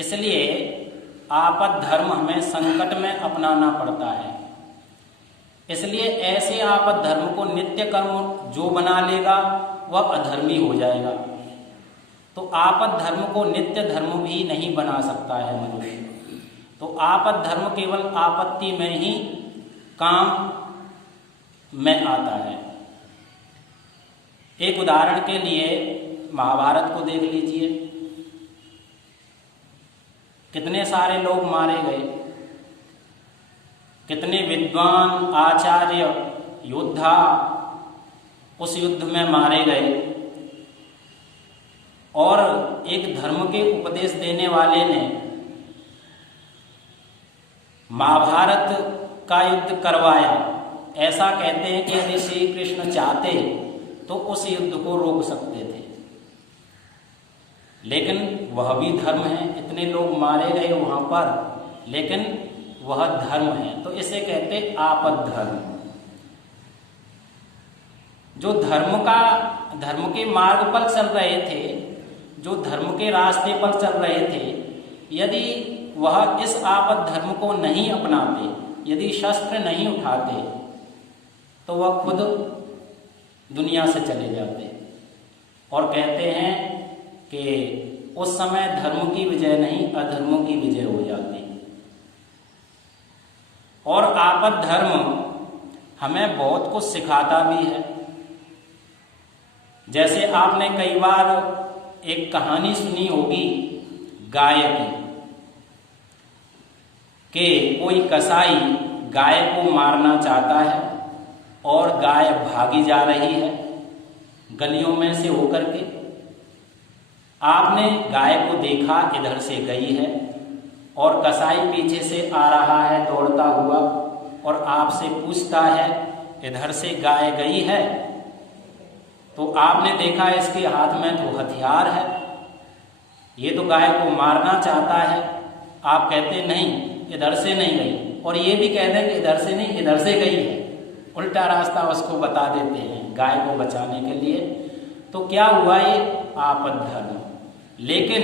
इसलिए आपद धर्म हमें संकट में अपनाना पड़ता है। इसलिए ऐसे आपद धर्म को नित्य कर्म जो बना लेगा वह अधर्मी हो जाएगा। तो आपद धर्म को नित्य धर्म भी नहीं बना सकता है मनुष्य। तो आपद धर्म केवल आपत्ति में ही काम में आता है। एक उदाहरण के लिए महाभारत को देख लीजिए, कितने सारे लोग मारे गए, कितने विद्वान आचार्य योद्धा उस युद्ध में मारे गए। और एक धर्म के उपदेश देने वाले ने महाभारत का युद्ध करवाया। ऐसा कहते हैं कि यदि श्री कृष्ण चाहते तो उस युद्ध को रोक सकते थे, लेकिन वह भी धर्म है। इतने लोग मारे गए वहां पर, लेकिन वह धर्म है। तो इसे कहते आपद धर्म। जो धर्म के मार्ग पर चल रहे थे, जो धर्म के रास्ते पर चल रहे थे, यदि वह इस आपद धर्म को नहीं अपनाते, यदि शस्त्र नहीं उठाते, तो वह खुद दुनिया से चले जाते। और कहते हैं कि उस समय धर्म की विजय नहीं, अधर्मों की विजय हो जाती। और आपद धर्म हमें बहुत कुछ सिखाता भी है। जैसे आपने कई बार एक कहानी सुनी होगी गाय की, कि कोई कसाई गाय को मारना चाहता है और गाय भागी जा रही है गलियों में से होकर के। आपने गाय को देखा, इधर से गई है, और कसाई पीछे से आ रहा है दौड़ता हुआ और आपसे पूछता है इधर से गाय गई है। तो आपने देखा इसके हाथ में तो हथियार है, ये तो गाय को मारना चाहता है। आप कहते नहीं, इधर से नहीं गई, और ये भी कहते हैं कि इधर से नहीं, इधर से गई है। उल्टा रास्ता उसको बता देते हैं गाय को बचाने के लिए। तो क्या हुआ, ये आपद धर्म। लेकिन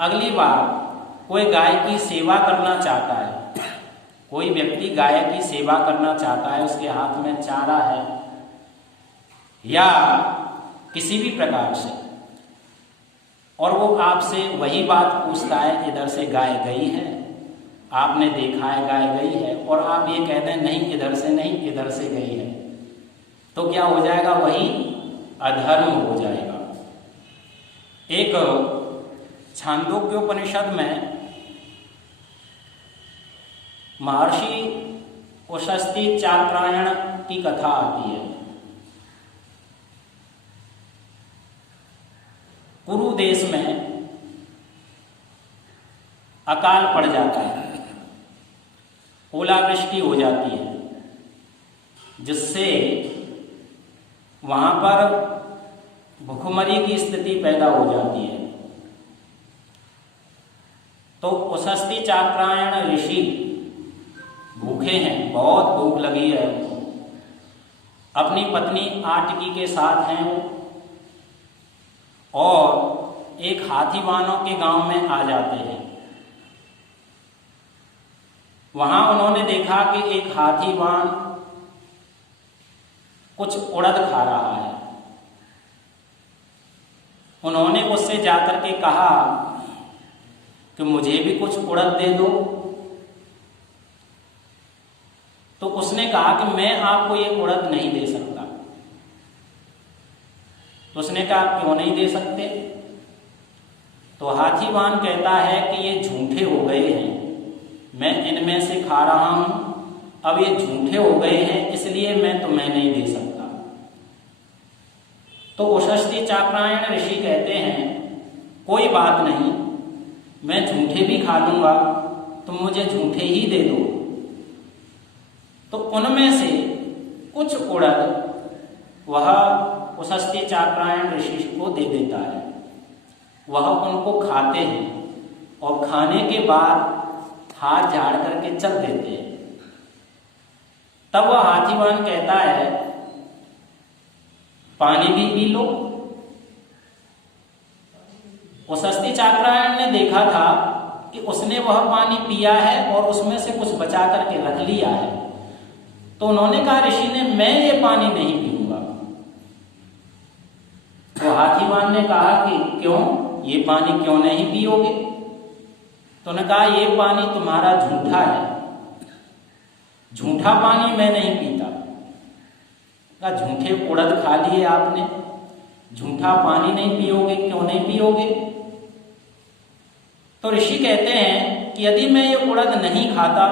अगली बार कोई गाय की सेवा करना चाहता है, कोई व्यक्ति गाय की सेवा करना चाहता है, उसके हाथ में चारा है या किसी भी प्रकार से, और वो आपसे वही बात पूछता है इधर से गाय गई है, आपने देखा है गाय गई है, और आप ये कहते हैं नहीं, इधर से नहीं, इधर से गई है, तो क्या हो जाएगा, वही अधर्म हो जाएगा। एक छांदोग्योपनिषद में महर्षि उशस्ती चाक्रायण की कथा आती है। कुरु देश में अकाल पड़ जाता है, ओलावृष्टि हो जाती है, जिससे वहां पर भूखमरी की स्थिति पैदा हो जाती है। तो उशस्ती चाक्रायण ऋषि भूखे हैं, बहुत भूख लगी है उनको, अपनी पत्नी आटकी के साथ हैं वो, और एक हाथीवानों के गांव में आ जाते हैं। वहां उन्होंने देखा कि एक हाथीवान कुछ उड़द खा रहा है। उन्होंने उससे जाकर के कहा कि मुझे भी कुछ उड़द दे दो। तो उसने कहा कि मैं आपको ये उड़द नहीं दे सकता। तो उसने कहा क्यों नहीं दे सकते? तो हाथीवान कहता है कि ये झूठे हो गए हैं, मैं इनमें से खा रहा हूं, अब ये झूठे हो गए हैं, इसलिए मैं तुम्हें नहीं दे सकता। तो उशस्ती चाक्रायण ऋषि कहते हैं कोई बात नहीं, मैं झूठे भी खा लूंगा, तुम मुझे झूठे ही दे दो। तो उनमें से कुछ उड़द वह उशस्ती चाक्रायण ऋषि को दे देता है। वह उनको खाते हैं और खाने के बाद हाथ झाड़ करके चल देते हैं। तब वह हाथीवान कहता है पानी भी पी लो। उस अस्थि चाक्रायण ने देखा था कि उसने वह पानी पिया है और उसमें से कुछ बचा करके रख लिया है। तो उन्होंने कहा ऋषि ने, मैं ये पानी नहीं पीऊंगा। तो हाथीवान ने कहा कि क्यों, ये पानी क्यों नहीं पियोगे? तो उन्होंने कहा ये पानी तुम्हारा झूठा है, झूठा पानी मैं नहीं पीता। कहा झूठे उड़द खा लिए आपने, झूठा पानी नहीं पियोगे, क्यों नहीं पियोगे? तो ऋषि कहते हैं कि यदि मैं ये उड़द नहीं खाता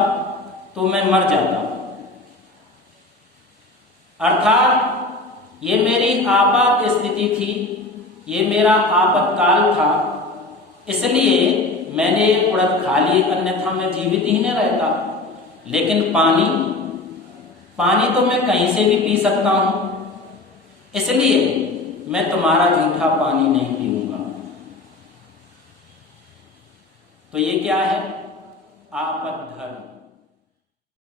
तो मैं मर जाता। अर्थात ये मेरी आपात स्थिति थी, ये मेरा आपातकाल था, इसलिए मैंने ये उड़द खा लिए, अन्यथा मैं जीवित ही न रहता। लेकिन पानी तो मैं कहीं से भी पी सकता हूं, इसलिए मैं तुम्हारा झूठा पानी नहीं पीऊंगा। तो ये क्या है? आपद धर्म।